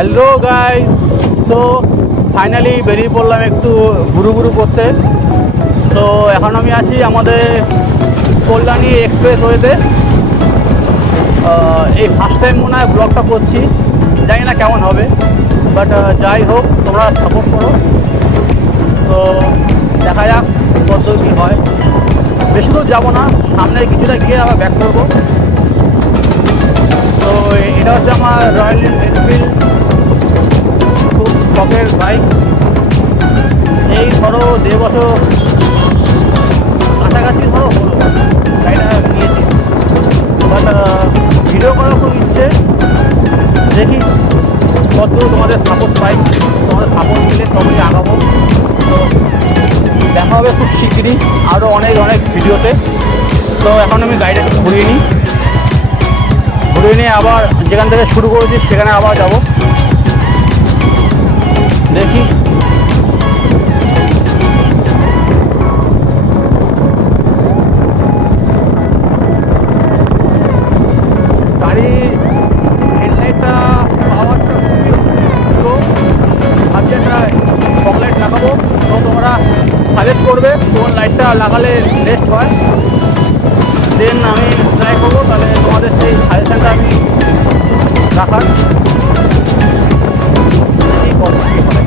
Hello guys, তো finally বেরিয়ে পড়লাম একটু ঘুরু করতে। তো এখন আমি আছি আমাদের কল্যাণী এক্সপ্রেসওয়েতে। এই ফার্স্ট টাইম মনে হয় ব্লগটা করছি, জানি না কেমন হবে, বাট যাই হোক তোমরা সাপোর্ট করো। তো দেখা যাক কত কী হয়। বেশি দূর যাবো না, সামনে কিছুটা গিয়ে আবার ব্যাক করবো। তো এটা হচ্ছে আমার রয়্যাল এনফিল্ড, খুব শখের বাইক। এই ধরো 1.5 বছর কাছাকাছি হলো গাড়িটা নিয়েছি, বাট ভিডিও করার খুব ইচ্ছে। দেখি কত তোমাদের সাপোর্ট পাই, তোমাদের সাপোর্ট দিলে তবেই আগাবো। তো দেখা হবে খুব শিগগিরই আরও অনেক ভিডিওতে। তো এখন আমি গাড়িটা একটু ঘুরিয়ে নিয়ে আবার যেখান থেকে শুরু করেছি সেখানে আবার যাব। দেখি গাড়ি হেডলাইটটা পাওয়ারটা খুবই লো, ভাবছি একটা ফগ লাইট লাগাবো। তো তোমরা সাজেস্ট করবে কোন লাইটটা লাগালে বেস্ট হয়, দেন আমি ট্রাই করবো। তাহলে তোমাদের সেই সাজেশানটা আমি রাখার দেখি কত কী হয়।